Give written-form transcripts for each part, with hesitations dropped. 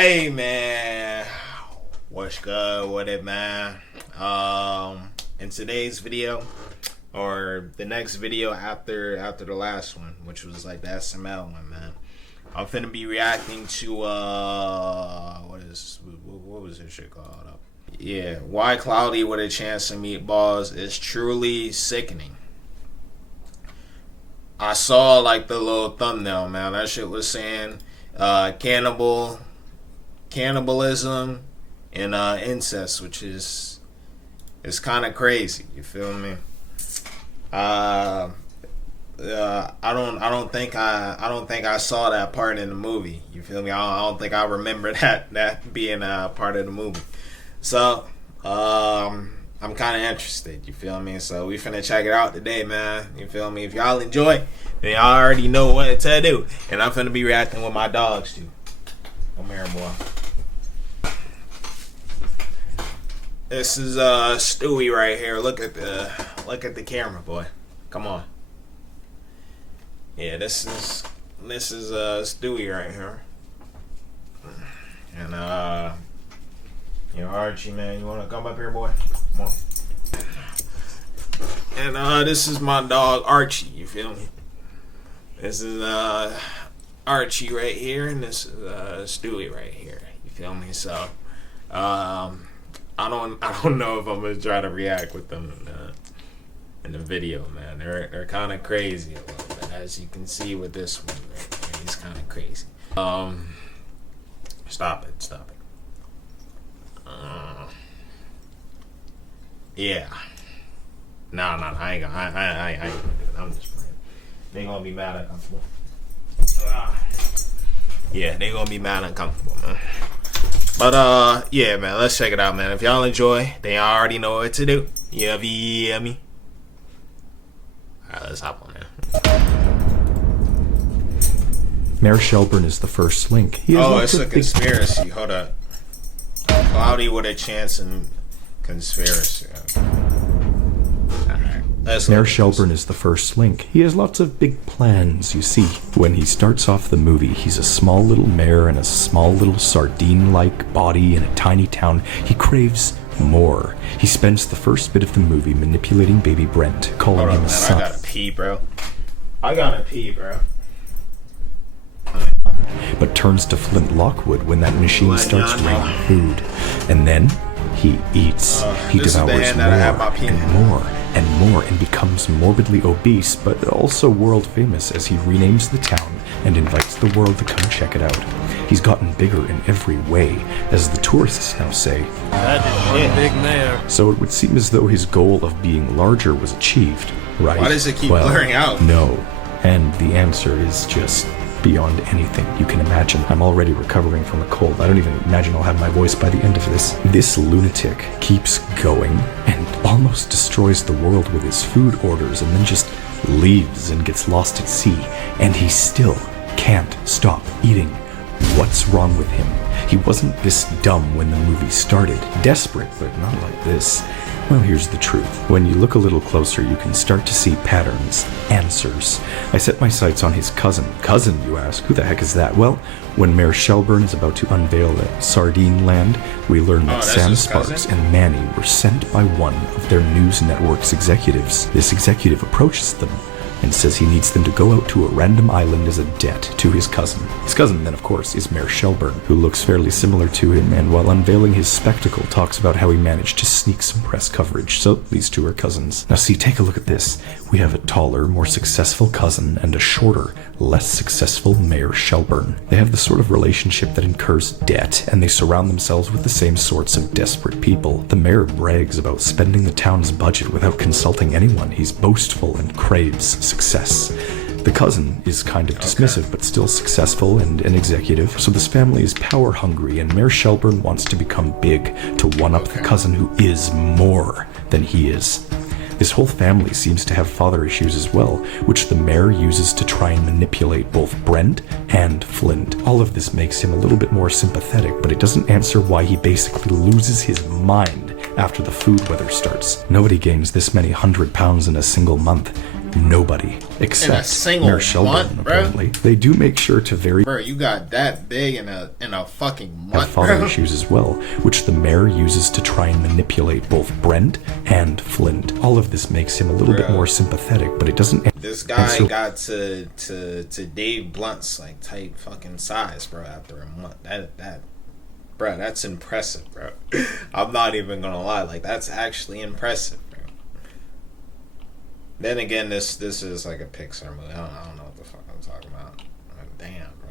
Hey man, what's good with it, man? In today's video, or the next video after the last one, which was like the SML one, man, I'm finna be reacting to what was this shit called? Yeah, Why Cloudy with a Chance of Meatballs is truly sickening. I saw like the little thumbnail, man. That shit was saying cannibalism and incest, which is kind of crazy. You feel me? I don't think I saw that part in the movie. You feel me? I don't think I remember that being a part of the movie. So I'm kind of interested. You feel me? So we finna check it out today, man. You feel me? If y'all enjoy, then y'all already know what to do. And I'm finna be reacting with my dogs too. Come here, boy. This is Stewie right here. Look at the camera, boy. Come on. Yeah, this is Stewie right here. And you know, Archie, man, you wanna come up here, boy? Come on. And this is my dog Archie. You feel me? This is Archie right here, and this is Stewie right here. You feel me? So I don't know if I'm gonna try to react with them in the video, man. They're kind of crazy a little bit, as you can see with this one right there. He's kind of crazy. Stop it. Yeah. No, I ain't gonna do it. I'm just playing. They gonna be mad uncomfortable. Yeah, they gonna be mad uncomfortable, man. But yeah, man, let's check it out, man. If y'all enjoy, then y'all already know what to do. You hear me? Alright, let's hop on there. Mayor Shelburne is the first link. It's a conspiracy. Hold up. Cloudy with a Chance and conspiracy. Mayor Shelburne is the first link. He has lots of big plans, you see. When he starts off the movie, he's a small little mayor in a small little sardine-like body in a tiny town. He craves more. He spends the first bit of the movie manipulating baby Brent, calling him a son. I gotta pee, bro. But turns to Flint Lockwood when that machine starts raining food. And then he eats. He devours more and more and becomes morbidly obese, but also world famous as he renames the town and invites the world to come check it out. He's gotten bigger in every way, as the tourists now say. That is one big mayor. So it would seem as though his goal of being larger was achieved, right? Why does it keep blurring out? No. And the answer is just beyond anything you can imagine. I'm already recovering from a cold. I don't even imagine I'll have my voice by the end of this. This lunatic keeps going and almost destroys the world with his food orders and then just leaves and gets lost at sea. And he still can't stop eating. What's wrong with him? He wasn't this dumb when the movie started. Desperate, but not like this. Well, here's the truth. When you look a little closer, you can start to see patterns, answers. I set my sights on his cousin. Cousin, you ask? Who the heck is that? Well, when Mayor Shelburne is about to unveil the Sardine Land, we learn that Sam Sparks and Manny were sent by one of their news network's executives. This executive approaches them and says he needs them to go out to a random island as a debt to his cousin. His cousin, then, of course, is Mayor Shelburne, who looks fairly similar to him, and while unveiling his spectacle, talks about how he managed to sneak some press coverage. So these two are cousins. Now see, take a look at this. We have a taller, more successful cousin and a shorter, less successful Mayor Shelburne. They have the sort of relationship that incurs debt, and they surround themselves with the same sorts of desperate people. The mayor brags about spending the town's budget without consulting anyone. He's boastful and craves success. The cousin is kind of dismissive, but still successful and an executive. So this family is power hungry, and Mayor Shelburne wants to become big, to one-up the cousin who is more than he is. This whole family seems to have father issues as well, which the mayor uses to try and manipulate both Brent and Flint. All of this makes him a little bit more sympathetic, but it doesn't answer why he basically loses his mind after the food weather starts. Nobody gains this many 100 pounds in a single month. Nobody, except single Mayor Shelburne, month, bro? apparently. They do make sure to very Bro, you got that big in a fucking have month, father bro. issues as well, which the mayor uses to try and manipulate both Brent and Flint. All of this makes him a little bit more sympathetic, but it doesn't. This guy got to Dave Blunt's like type fucking size, bro. After a month, bro, that's impressive, bro. I'm not even gonna lie, like that's actually impressive, bro. Then again, this is like a Pixar movie. I don't know what the fuck I'm talking about. Like, damn, bro.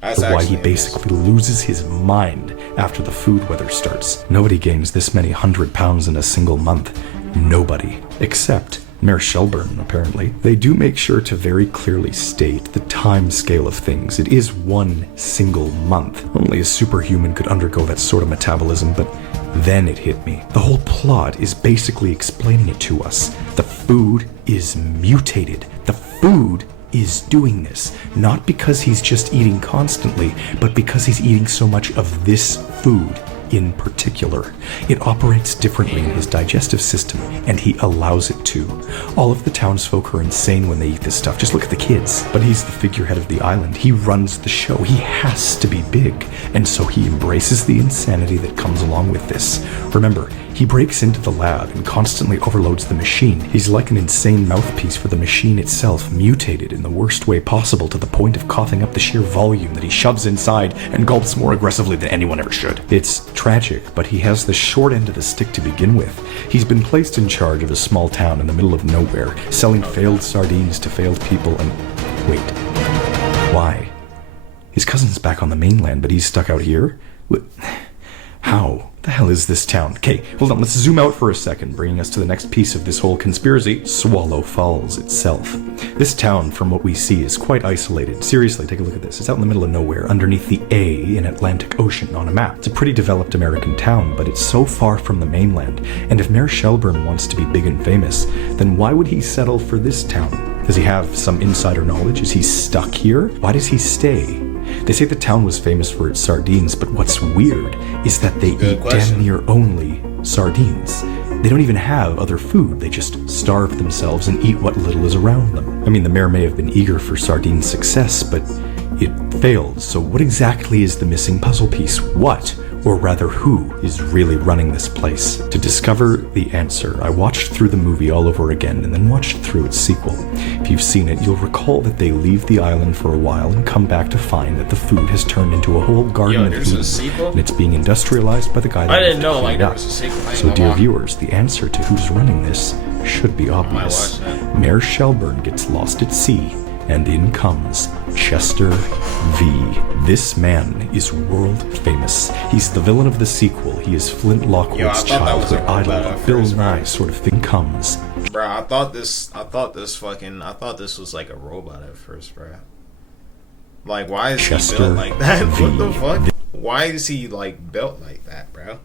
That's why he actually basically loses his mind after the food weather starts. Nobody gains this many 100 pounds in a single month. Nobody, except Mayor Shelburne, apparently. They do make sure to very clearly state the time scale of things. It is one single month. Only a superhuman could undergo that sort of metabolism, but then it hit me. The whole plot is basically explaining it to us. The food is mutated. The food is doing this, not because he's just eating constantly, but because he's eating so much of this food in particular. It operates differently in his digestive system, and he allows it to. All of the townsfolk are insane when they eat this stuff. Just look at the kids. But he's the figurehead of the island. He runs the show. He has to be big. And so he embraces the insanity that comes along with this. Remember, he breaks into the lab and constantly overloads the machine. He's like an insane mouthpiece for the machine itself, mutated in the worst way possible to the point of coughing up the sheer volume that he shoves inside and gulps more aggressively than anyone ever should. It's tragic, but he has the short end of the stick to begin with. He's been placed in charge of a small town in the middle of nowhere, selling failed sardines to failed people and... Wait. Why? His cousin's back on the mainland, but he's stuck out here? How the hell is this town? Okay, hold on, let's zoom out for a second, bringing us to the next piece of this whole conspiracy, Swallow Falls itself. This town, from what we see, is quite isolated. Seriously, take a look at this. It's out in the middle of nowhere, underneath the A in Atlantic Ocean on a map. It's a pretty developed American town, but it's so far from the mainland, and if Mayor Shelburne wants to be big and famous, then why would he settle for this town? Does he have some insider knowledge? Is he stuck here? Why does he stay? They say the town was famous for its sardines, but what's weird is that they eat damn near only sardines. They don't even have other food. They just starve themselves and eat what little is around them. I mean, the mayor may have been eager for sardine success, but it failed. So what exactly is the missing puzzle piece? What, or rather who, is really running this place? To discover the answer, I watched through the movie all over again and then watched through its sequel. If you've seen it, you'll recall that they leave the island for a while and come back to find that the food has turned into a whole garden of food, and it's being industrialized by the guy that I didn't know like there was a sequel. So dear viewers, the answer to who's running this should be obvious. Mayor Shelburne gets lost at sea, and in comes Chester V. This man is world famous. He's the villain of the sequel. He is Flint Lockwood's childhood idol, a Bill Nye sort of thing. Comes. Bro, I thought this was like a robot at first, bro. Like, why is Chester he built like that? V. What the fuck? Why is he like built like that, bro?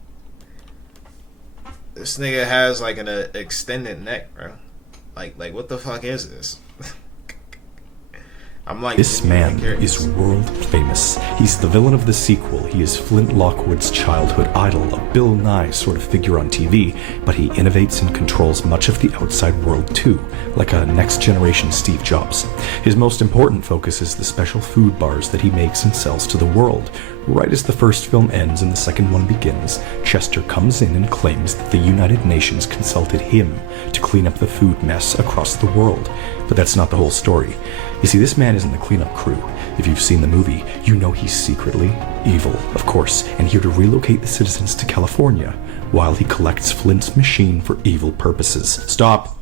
This nigga has like an extended neck, bro. Like what the fuck is this? I'm like, this man is world famous. He's the villain of the sequel. He is Flint Lockwood's childhood idol, a Bill Nye sort of figure on TV, but he innovates and controls much of the outside world too, like a next-generation Steve Jobs. His most important focus is the special food bars that he makes and sells to the world. Right as the first film ends and the second one begins, Chester comes in and claims that the United Nations consulted him to clean up the food mess across the world. But that's not the whole story. You see, this man isn't the cleanup crew. If you've seen the movie, you know he's secretly evil, of course, and here to relocate the citizens to California while he collects Flint's machine for evil purposes. Stop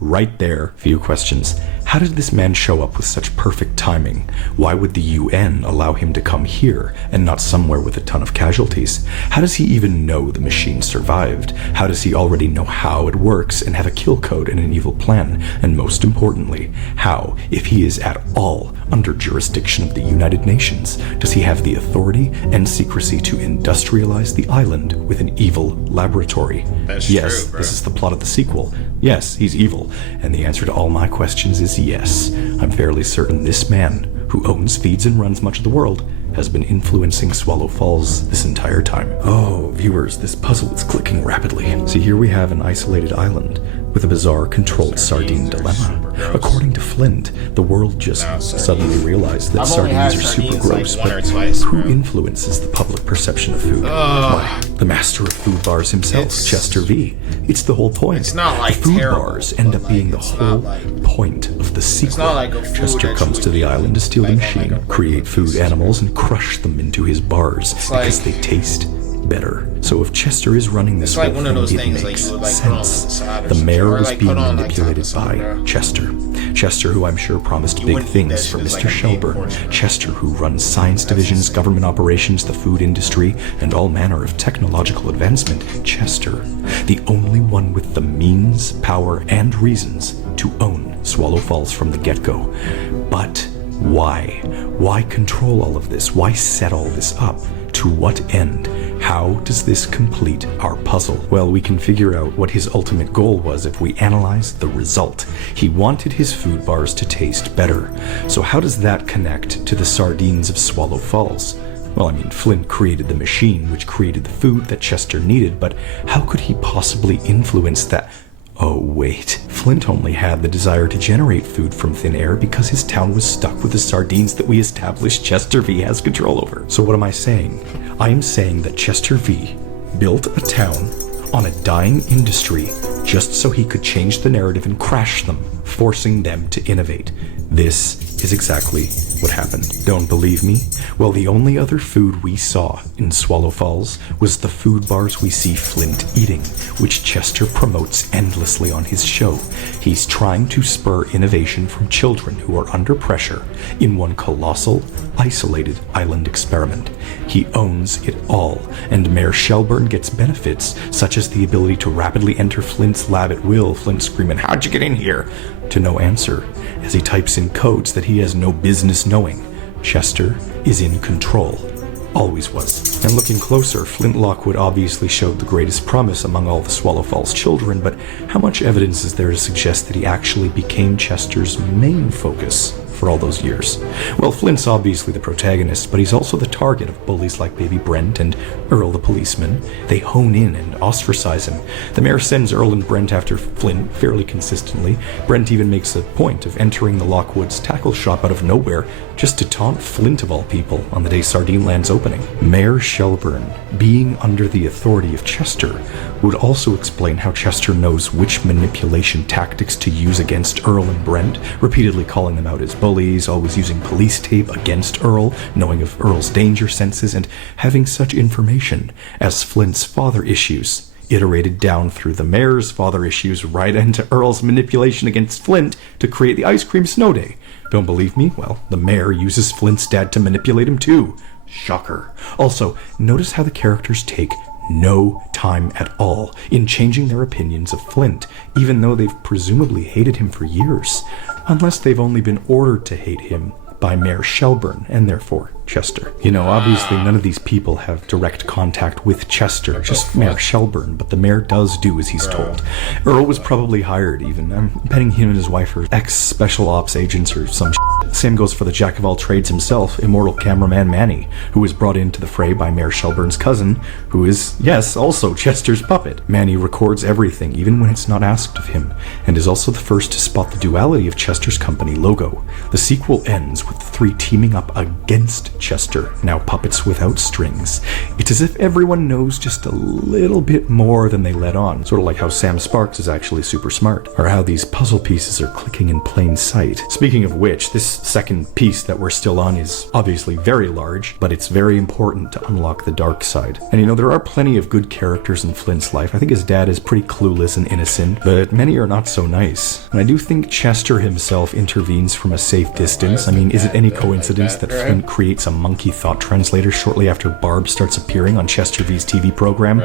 right there. Few questions. How did this man show up with such perfect timing? Why would the UN allow him to come here and not somewhere with a ton of casualties? How does he even know the machine survived? How does he already know how it works and have a kill code and an evil plan? And most importantly, how, if he is at all under jurisdiction of the United Nations, does he have the authority and secrecy to industrialize the island with an evil laboratory? That's yes, true, bro. This is the plot of the sequel. Yes, he's evil, and the answer to all my questions is yes. I'm fairly certain this man, who owns, feeds, and runs much of the world, has been influencing Swallow Falls this entire time. Oh, viewers, this puzzle is clicking rapidly. See, here we have an isolated island. with a bizarre controlled sardine dilemma. According to Flint, the world just suddenly realized that sardines are super gross, but who influences the public perception of food? Why, the master of food bars himself, Chester V. It's the whole point. It's not like food terrible, bars end up being the whole point of the sequel. Like Chester comes to the island to steal the machine, create food animals, and crush them into his bars because they taste better. So if Chester is running this whole thing, it makes sense. The mayor was being manipulated by Chester. Chester, who I'm sure promised big things for Mr. Shelburne. Chester, who runs science divisions, government operations, the food industry, and all manner of technological advancement. Chester, the only one with the means, power, and reasons to own Swallow Falls from the get-go. But why? Why control all of this? Why set all this up? To what end? How does this complete our puzzle? Well, we can figure out what his ultimate goal was if we analyze the result. He wanted his food bars to taste better. So how does that connect to the sardines of Swallow Falls? Well, I mean, Flint created the machine, which created the food that Chester needed, but how could he possibly influence that? Oh wait, Flint only had the desire to generate food from thin air because his town was stuck with the sardines that we established Chester V has control over. So what am I saying? I am saying that Chester V built a town on a dying industry just so he could change the narrative and crash them, forcing them to innovate. This is exactly what happened. Don't believe me? Well, the only other food we saw in Swallow Falls was the food bars we see Flint eating, which Chester promotes endlessly on his show. He's trying to spur innovation from children who are under pressure in one colossal, isolated island experiment. He owns it all, and Mayor Shelburne gets benefits, such as the ability to rapidly enter Flint's lab at will, Flint screaming, "How'd you get in here?" to no answer, as he types in codes that he has no business knowing. Chester is in control. Always was. And looking closer, Flint Lockwood obviously showed the greatest promise among all the Swallow Falls children, but how much evidence is there to suggest that he actually became Chester's main focus for all those years? Well, Flint's obviously the protagonist, but he's also the target of bullies like Baby Brent and Earl the policeman. They hone in and ostracize him. The mayor sends Earl and Brent after Flint fairly consistently. Brent even makes a point of entering the Lockwoods' tackle shop out of nowhere just to taunt Flint of all people on the day Sardine Land's opening. Mayor Shelburne, being under the authority of Chester, would also explain how Chester knows which manipulation tactics to use against Earl and Brent, repeatedly calling them out as bullies, always using police tape against Earl, knowing of Earl's danger senses, and having such information as Flint's father issues, iterated down through the mayor's father issues right into Earl's manipulation against Flint to create the ice cream snow day. Don't believe me? Well, the mayor uses Flint's dad to manipulate him too. Shocker. Also, notice how the characters take no time at all in changing their opinions of Flint, even though they've presumably hated him for years, unless they've only been ordered to hate him by Mayor Shelburne, and therefore Chester. You know, obviously none of these people have direct contact with Chester, just Mayor Shelburne, but the mayor does do as he's told. Earl was probably hired even. I'm betting him and his wife are ex-special ops agents or some shit. Same goes for the jack-of-all-trades himself, immortal cameraman Manny, who was brought into the fray by Mayor Shelburne's cousin, who is, yes, also Chester's puppet. Manny records everything, even when it's not asked of him, and is also the first to spot the duality of Chester's company logo. The sequel ends with the three teaming up against Chester, now puppets without strings. It's as if everyone knows just a little bit more than they let on, sort of like how Sam Sparks is actually super smart, or how these puzzle pieces are clicking in plain sight. Speaking of which, this second piece that we're still on is obviously very large, but it's very important to unlock the dark side. And you know, there are plenty of good characters in Flint's life. I think his dad is pretty clueless and innocent, but many are not so nice. And I do think Chester himself intervenes from a safe distance. I mean, is it any coincidence that Flint creates a monkey thought translator shortly after Barb starts appearing on Chester V's TV program?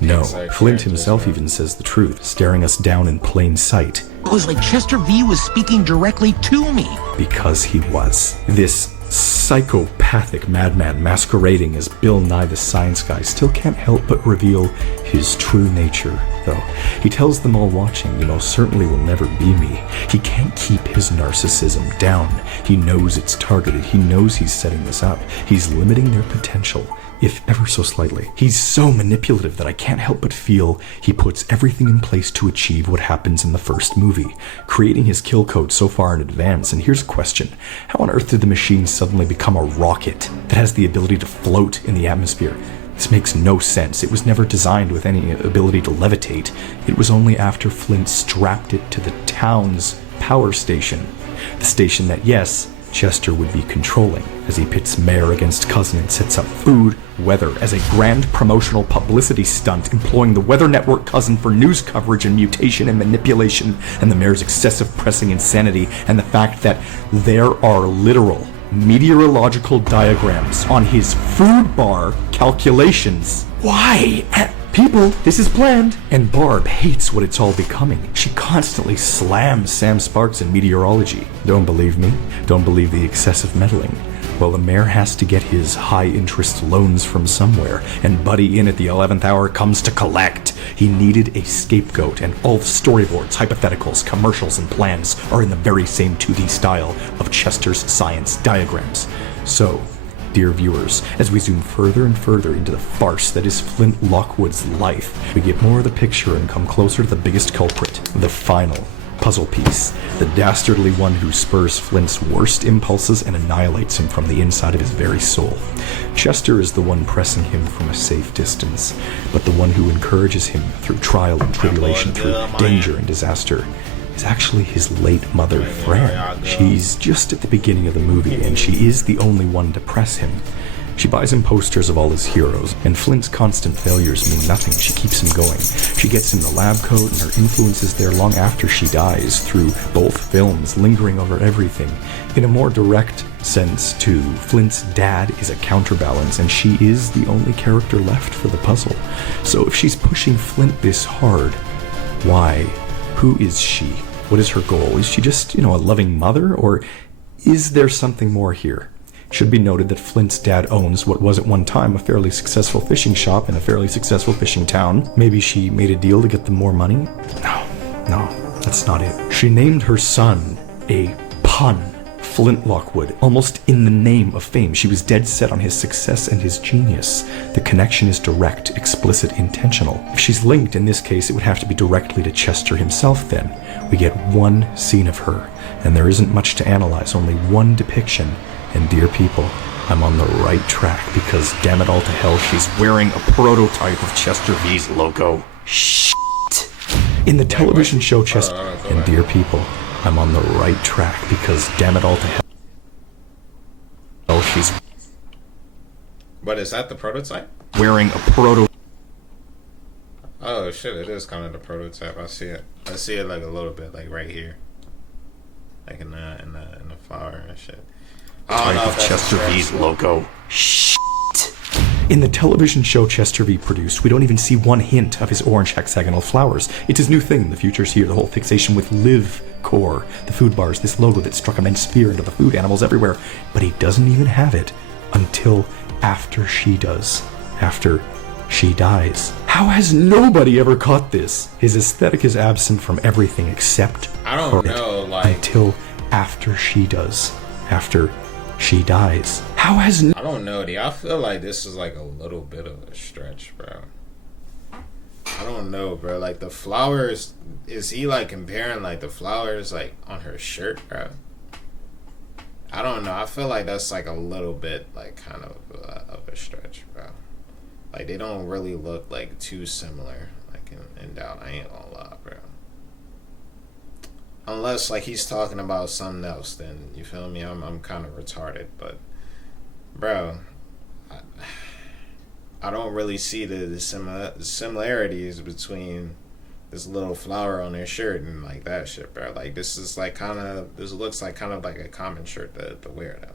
No, Flint himself even says the truth, staring us down in plain sight. It was like Chester V was speaking directly to me. Because he was. This psychopathic madman masquerading as Bill Nye the Science Guy still can't help but reveal his true nature, though. He tells them all watching, you most certainly will never be me. He can't keep his narcissism down. He knows it's targeted. He knows he's setting this up. He's limiting their potential if ever so slightly. He's so manipulative that I can't help but feel he puts everything in place to achieve what happens in the first movie, creating his kill code so far in advance. And here's a question. How on earth did the machine suddenly become a rocket that has the ability to float in the atmosphere? This makes no sense. It was never designed with any ability to levitate. It was only after Flint strapped it to the town's power station. The station that, yes, Chester would be controlling, as he pits mayor against cousin and sets up food, weather as a grand promotional publicity stunt, employing the Weather Network cousin for news coverage and mutation and manipulation, and the mayor's excessive pressing insanity, and the fact that there are literal meteorological diagrams on his food bar calculations. Why? People, this is planned. And Barb hates what it's all becoming. She constantly slams Sam Sparks in meteorology. Don't believe me? Don't believe the excessive meddling? Well, the mayor has to get his high-interest loans from somewhere, and Buddy in at the 11th hour comes to collect. He needed a scapegoat, and all the storyboards, hypotheticals, commercials, and plans are in the very same 2D style of Chester's science diagrams. So, dear viewers, as we zoom further and further into the farce that is Flint Lockwood's life, we get more of the picture and come closer to the biggest culprit, the final puzzle piece, the dastardly one who spurs Flint's worst impulses and annihilates him from the inside of his very soul. Chester is the one pressing him from a safe distance, but the one who encourages him through trial and tribulation, through danger and disaster, is actually his late mother, Fran. She's just at the beginning of the movie, and she is the only one to press him. She buys him posters of all his heroes, and Flint's constant failures mean nothing. She keeps him going. She gets him the lab coat, and her influence is there long after she dies, through both films, lingering over everything. In a more direct sense, too, Flint's dad is a counterbalance, and she is the only character left for the puzzle. So if she's pushing Flint this hard, why? Who is she? What is her goal? Is she just, a loving mother, or is there something more here? It should be noted that Flint's dad owns what was at one time a fairly successful fishing shop in a fairly successful fishing town. Maybe she made a deal to get them more money? No, that's not it. She named her son a pun. Flint Lockwood, almost in the name of fame. She was dead set on his success and his genius. The connection is direct, explicit, intentional. If she's linked, in this case, it would have to be directly to Chester himself then. We get one scene of her, and there isn't much to analyze, only one depiction. And dear people, I'm on the right track because damn it all to hell, she's wearing a prototype of Chester V's logo. Shit. In the television show Chester, and dear people, I'm on the right track because damn it all to hell, she's... But is that the prototype? Wearing a prototype. Oh shit, it is kind of the prototype. I see it. I see it like a little bit, like right here, like in the flower and shit. I don't know if that's Chester V's logo. Shit. In the television show Chester V produced, we don't even see one hint of his orange hexagonal flowers. It's his new thing. The future's here. The whole fixation with Live Core, the food bars, this logo that struck immense fear into the food animals everywhere. But he doesn't even have it until after she does. After she dies. How has nobody ever caught this? His aesthetic is absent from everything except I don't know, like until after she does. After she dies. How has I don't know, dude. I feel like this is like a little bit of a stretch, bro. I don't know, bro. Like the flowers, is he like comparing like the flowers like on her shirt, bro? I don't know. I feel like that's like a little bit like kind of a stretch, bro. Like they don't really look like too similar. Like in doubt, I ain't gonna lie, bro. Unless like he's talking about something else, then you feel me? I'm kind of retarded, but bro, I don't really see the similarities between this little flower on their shirt and like that shit, bro. Like this looks like kind of like a common shirt to wear though.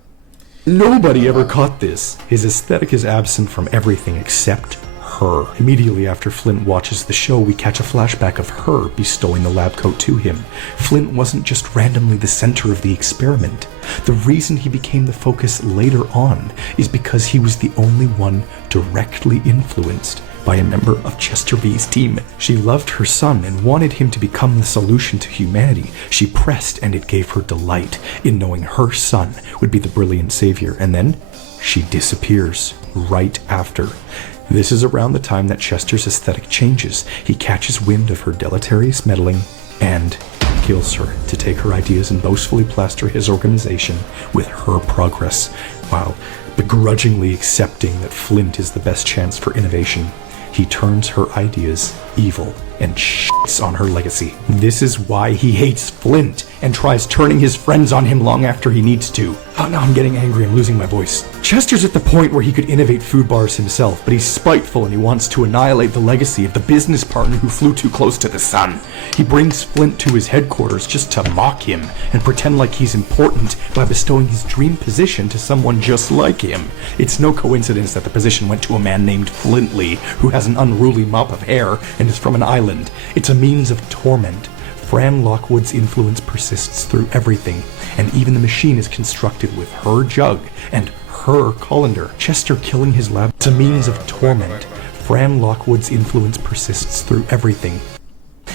Nobody ever caught this. His aesthetic is absent from everything except her. Immediately after Flint watches the show, we catch a flashback of her bestowing the lab coat to him. Flint wasn't just randomly the center of the experiment. The reason he became the focus later on is because he was the only one directly influenced by a member of Chester V's team. She loved her son and wanted him to become the solution to humanity. She pressed, and it gave her delight in knowing her son would be the brilliant savior. And then she disappears right after. This is around the time that Chester's aesthetic changes. He catches wind of her deleterious meddling and kills her to take her ideas and boastfully plaster his organization with her progress, while begrudgingly accepting that Flint is the best chance for innovation. He turns her ideas evil and shits on her legacy. This is why he hates Flint and tries turning his friends on him long after he needs to. Oh, now I'm getting angry, I'm losing my voice. Chester's at the point where he could innovate food bars himself, but he's spiteful and he wants to annihilate the legacy of the business partner who flew too close to the sun. He brings Flint to his headquarters just to mock him and pretend like he's important by bestowing his dream position to someone just like him. It's no coincidence that the position went to a man named Flintley, who has an unruly mop of hair and is from an island. It's a means of torment. Fran Lockwood's influence persists through everything, and even the machine is constructed with her jug and her colander. Chester killing his lab. It's a means of torment. Fran Lockwood's influence persists through everything,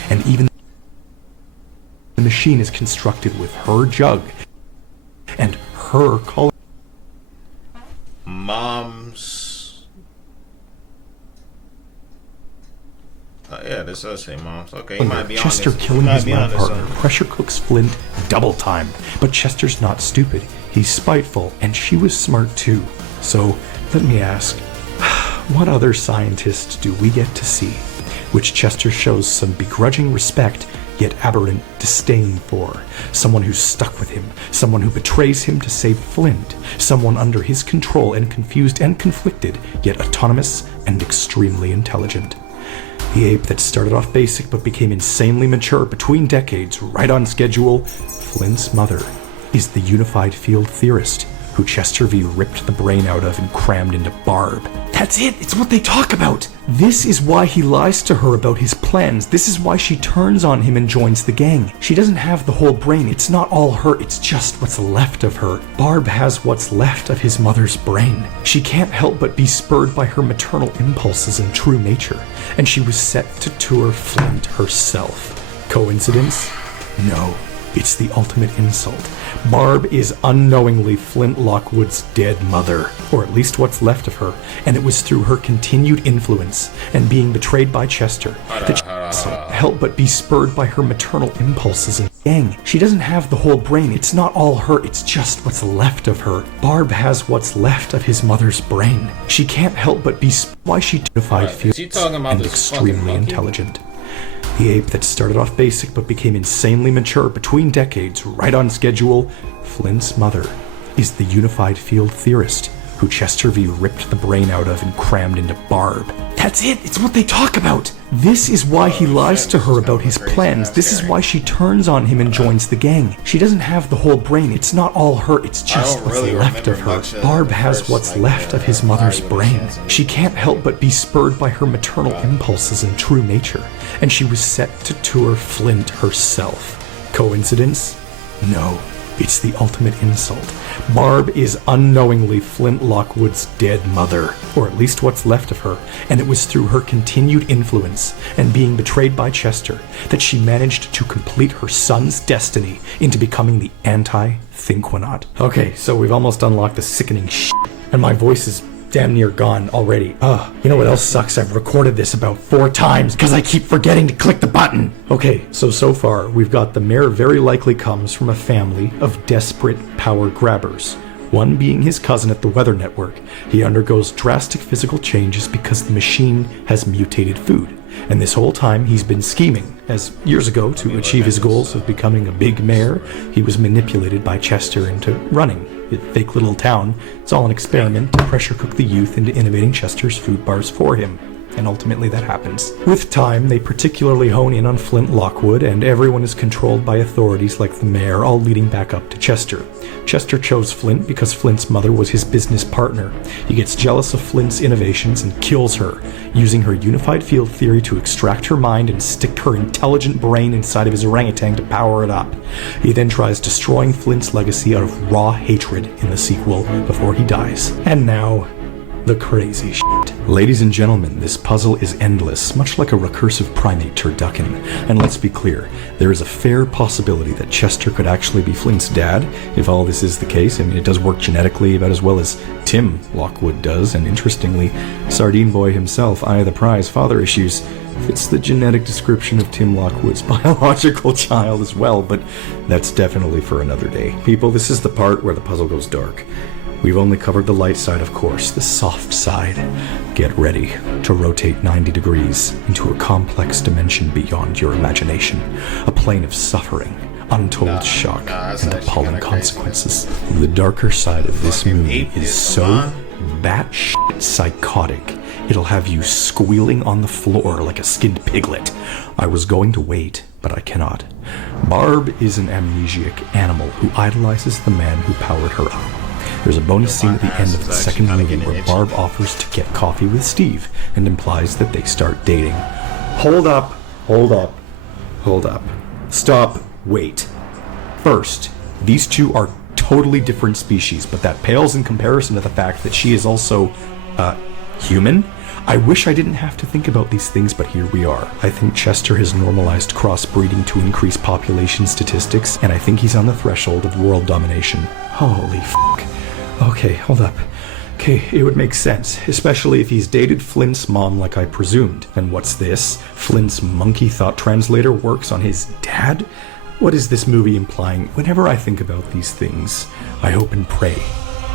and even the machine is constructed with her jug and her colander. Mom's. Yeah, this does say Mom's. Okay, he might be on Chester this. killing his lab partner pressure cooks Flint double time. But Chester's not stupid. He's spiteful, and she was smart too. So, let me ask, what other scientists do we get to see, which Chester shows some begrudging respect, yet aberrant disdain for? Someone who's stuck with him, someone who betrays him to save Flint, someone under his control and confused and conflicted, yet autonomous and extremely intelligent. The ape that started off basic but became insanely mature between decades, right on schedule, Flint's mother, is the unified field theorist who Chester V ripped the brain out of and crammed into Barb. That's it! It's what they talk about! This is why he lies to her about his plans. This is why she turns on him and joins the gang. She doesn't have the whole brain. It's not all her. It's just what's left of her. Barb has what's left of his mother's brain. She can't help but be spurred by her maternal impulses and true nature, and she was set to tour Flint herself. Coincidence? No. It's the ultimate insult. Barb is unknowingly Flint Lockwood's dead mother, or at least what's left of her, and it was through her continued influence and being betrayed by Chester that she can't help but be spurred by her maternal impulses and gang. She doesn't have the whole brain. It's not all her. It's just what's left of her. Barb has what's left of his mother's brain. She can't help but be why she defied feelings and extremely intelligent. The ape that started off basic but became insanely mature between decades, right on schedule, Flint's mother, is the unified field theorist who Chester V ripped the brain out of and crammed into Barb. That's it! It's what they talk about! This is why he lies to her about his plans. This is why she turns on him and joins the gang. She doesn't have the whole brain. It's not all her. It's just what's left of her. Barb has what's left of his mother's brain. She can't help but be spurred by her maternal impulses and true nature, and she was set to tour Flint herself. Coincidence? No. It's the ultimate insult. Barb is unknowingly Flint Lockwood's dead mother, or at least what's left of her, and it was through her continued influence and being betrayed by Chester that she managed to complete her son's destiny into becoming the anti-Thinquanaut. Okay, so we've almost unlocked the sickening shit, and my voice is damn near gone already. You know what else sucks? I've recorded this about 4 times because I keep forgetting to click the button. Okay, so far we've got the mayor very likely comes from a family of desperate power grabbers. One being his cousin at the Weather Network. He undergoes drastic physical changes because the machine has mutated food. And this whole time he's been scheming, as years ago, to achieve his goals of becoming a big mayor, he was manipulated by Chester into running a fake little town. It's all an experiment to pressure cook the youth into innovating Chester's food bars for him. And ultimately that happens. With time, they particularly hone in on Flint Lockwood, and everyone is controlled by authorities like the mayor, all leading back up to Chester. Chester chose Flint because Flint's mother was his business partner. He gets jealous of Flint's innovations and kills her, using her unified field theory to extract her mind and stick her intelligent brain inside of his orangutan to power it up. He then tries destroying Flint's legacy out of raw hatred in the sequel before he dies. And now, the crazy shit. Ladies and gentlemen, this puzzle is endless, much like a recursive primate turducken. And let's be clear, there is a fair possibility that Chester could actually be Flint's dad, if all this is the case. I mean, it does work genetically about as well as Tim Lockwood does, and interestingly, Sardine Boy himself, Eye of the Prize, father issues, fits the genetic description of Tim Lockwood's biological child as well, but that's definitely for another day. People, this is the part where the puzzle goes dark. We've only covered the light side, of course, the soft side. Get ready to rotate 90 degrees into a complex dimension beyond your imagination. A plane of suffering, untold shock, and appalling consequences. The darker side of this movie is so batshit psychotic, it'll have you squealing on the floor like a skinned piglet. I was going to wait, but I cannot. Barb is an amnesiac animal who idolizes the man who powered her up. There's a bonus scene at the end of the second movie where Barb offers to get coffee with Steve and implies that they start dating. Hold up, hold up, hold up. Stop, wait. First, these two are totally different species, but that pales in comparison to the fact that she is also, human? I wish I didn't have to think about these things, but here we are. I think Chester has normalized crossbreeding to increase population statistics, and I think he's on the threshold of world domination. Holy fuck. Okay, hold up. Okay, it would make sense, especially if he's dated Flint's mom like I presumed. And what's this? Flint's monkey thought translator works on his dad? What is this movie implying? Whenever I think about these things, I hope and pray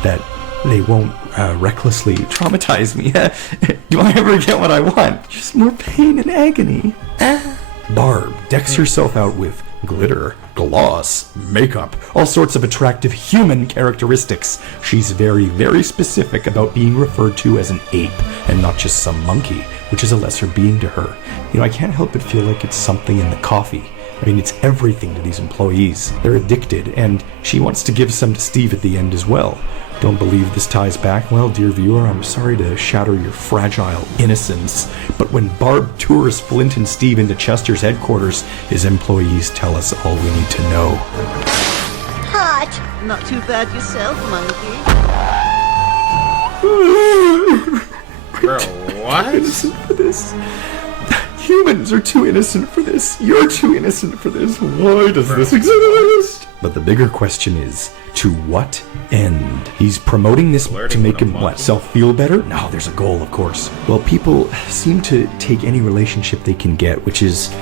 that they won't recklessly traumatize me. Do I ever get what I want? Just more pain and agony. Barb decks herself out with glitter, gloss, makeup, all sorts of attractive human characteristics. She's very, very specific about being referred to as an ape and not just some monkey, which is a lesser being to her. You know, I can't help but feel like it's something in the coffee. I mean, it's everything to these employees. They're addicted, and she wants to give some to Steve at the end as well. Don't believe this ties back? Well, dear viewer, I'm sorry to shatter your fragile innocence, but when Barb tours Flint and Steve into Chester's headquarters, his employees tell us all we need to know. Hot! Not too bad yourself, monkey. Bro, what? Innocent for this. Humans are too innocent for this. You're too innocent for this. Why does this exist? But the bigger question is, to what end? He's promoting this to make him, what, self-feel better? No, there's a goal, of course. Well, people seem to take any relationship they can get, which is,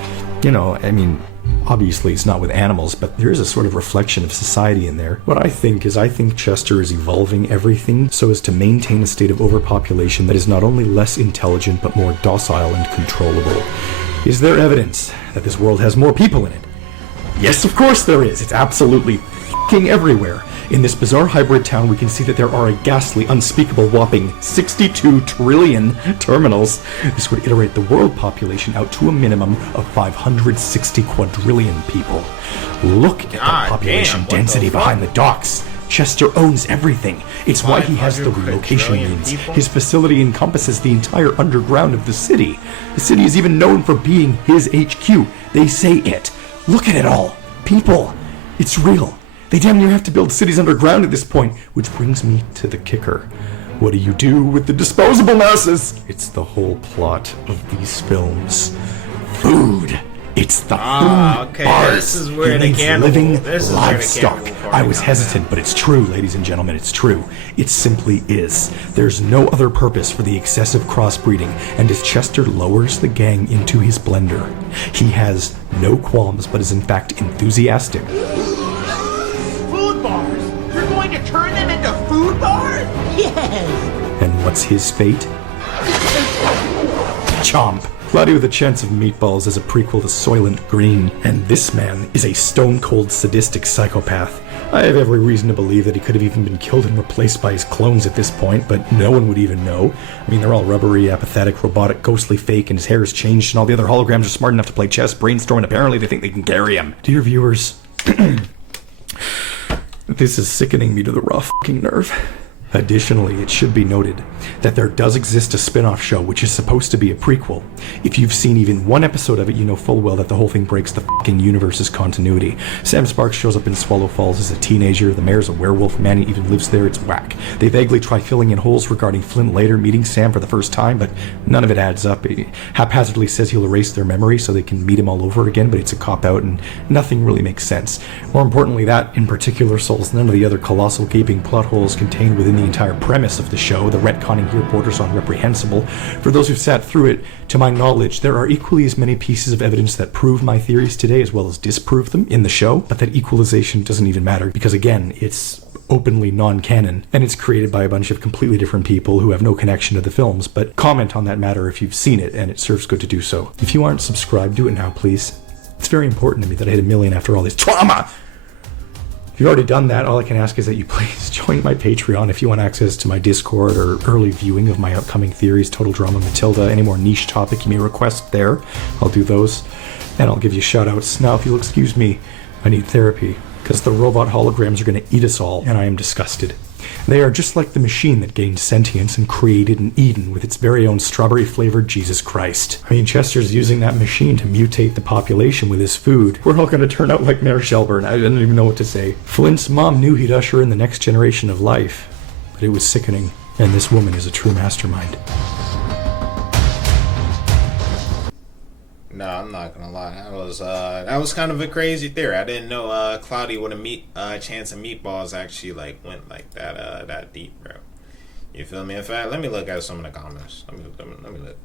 you know, I mean, obviously it's not with animals, but there is a sort of reflection of society in there. What I think Chester is evolving everything so as to maintain a state of overpopulation that is not only less intelligent, but more docile and controllable. Is there evidence that this world has more people in it? Yes, of course there is. It's absolutely f***ing everywhere. In this bizarre hybrid town, we can see that there are a ghastly, unspeakable, whopping 62 trillion terminals. This would iterate the world population out to a minimum of 560 quadrillion people. Look at the population density behind the docks. Chester owns everything. It's why he has the relocation means. His facility encompasses the entire underground of the city. The city is even known for being his HQ. They say it. Look at it all. People. It's real. They damn near have to build cities underground at this point, which brings me to the kicker. What do you do with the disposable masses? It's the whole plot of these films. Food. It's the food okay. bars. This is where it the living this is livestock. where the I was hesitant, but it's true, ladies and gentlemen, it's true. It simply is. There's no other purpose for the excessive crossbreeding, and as Chester lowers the gang into his blender, he has no qualms, but is in fact enthusiastic. Food bars? You're going to turn them into food bars? Yes! And what's his fate? Chomp. Cloudy with a Chance of Meatballs is a prequel to Soylent Green, and this man is a stone-cold sadistic psychopath. I have every reason to believe that he could have even been killed and replaced by his clones at this point, but no one would even know. I mean, they're all rubbery, apathetic, robotic, ghostly fake, and his hair is changed, and all the other holograms are smart enough to play chess, brainstorm, and apparently they think they can carry him. Dear viewers, this is sickening me to the raw fucking nerve. Additionally, it should be noted that there does exist a spin-off show which is supposed to be a prequel. If you've seen even one episode of it, you know full well that the whole thing breaks the fucking universe's continuity. Sam Sparks shows up in Swallow Falls as a teenager, the mayor's a werewolf, Manny even lives there, it's whack. They vaguely try filling in holes regarding Flint later meeting Sam for the first time, but none of it adds up. He haphazardly says he'll erase their memory so they can meet him all over again, but it's a cop-out and nothing really makes sense. More importantly, that in particular solves none of the other colossal gaping plot holes contained within the entire premise of the show. The retconning here borders on reprehensible. For those who've sat through it, to my knowledge, there are equally as many pieces of evidence that prove my theories today as well as disprove them in the show, but that equalization doesn't even matter because, again, it's openly non-canon, and it's created by a bunch of completely different people who have no connection to the films, but comment on that matter if you've seen it, and it serves good to do so. If you aren't subscribed, do it now, please. It's very important to me that I hit 1 million after all this trauma! If you've already done that, all I can ask is that you please join my Patreon if you want access to my Discord or early viewing of my upcoming theories, Total Drama, Matilda, any more niche topic you may request there. I'll do those, and I'll give you shout-outs. Now, if you'll excuse me, I need therapy, because the robot holograms are going to eat us all, and I am disgusted. They are just like the machine that gained sentience and created an Eden with its very own strawberry-flavored Jesus Christ. I mean, Chester's using that machine to mutate the population with his food. We're all going to turn out like Mayor Shelburne. I don't even know what to say. Flint's mom knew he'd usher in the next generation of life, but it was sickening, and this woman is a true mastermind. No, I'm not gonna lie. That was kind of a crazy theory. I didn't know Cloudy with a chance of meatballs actually like went like that deep, bro. You feel me? In fact, let me look at some of the comments. Let me look.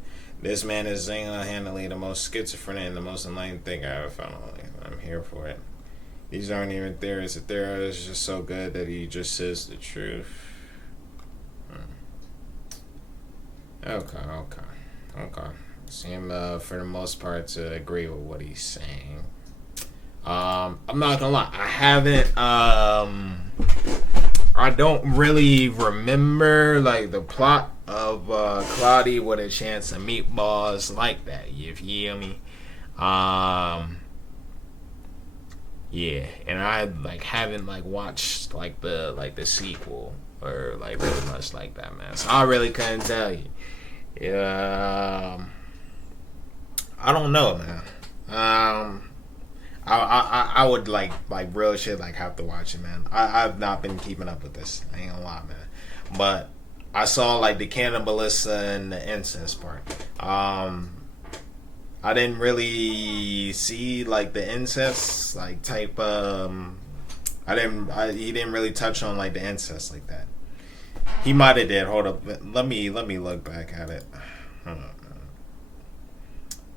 This man is single-handedly the most schizophrenic and the most enlightened thing I ever found. I'm here for it. These aren't even theories. The theory is just so good that he just says the truth. Okay. Seem for the most part to agree with what he's saying. I'm not gonna lie, I haven't I don't really remember like the plot of Cloudy with a Chance of Meatballs like that. You feel me? Yeah, and I like haven't like watched like the sequel or like really much like that, man. So I really couldn't tell you. Yeah. I don't know, man. I would like real shit like have to watch it, man. I've not been keeping up with this. I ain't gonna lie, man. But I saw like the cannibalism and the incest part. I didn't really see like the incest like type. He didn't really touch on like the incest like that. He might have did. Hold up. Let me look back at it. Hold up.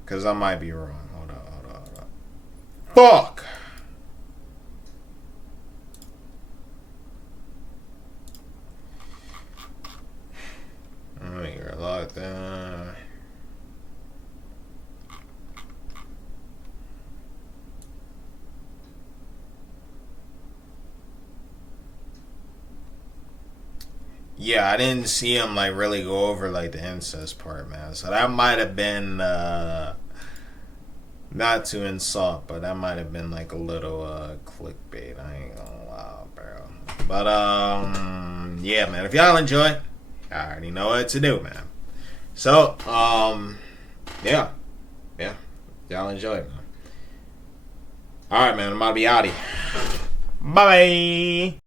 Because I might be wrong. Hold on. Fuck! Alright, you're locked down. Yeah, I didn't see him like really go over like the incest part, man. So that might have been not to insult, but that might have been like a little clickbait. I ain't gonna lie, bro. But yeah, man. If y'all enjoy, I already know what to do, man. So yeah. Y'all enjoy it, man. All right, man. I'm about to be out of here. Bye.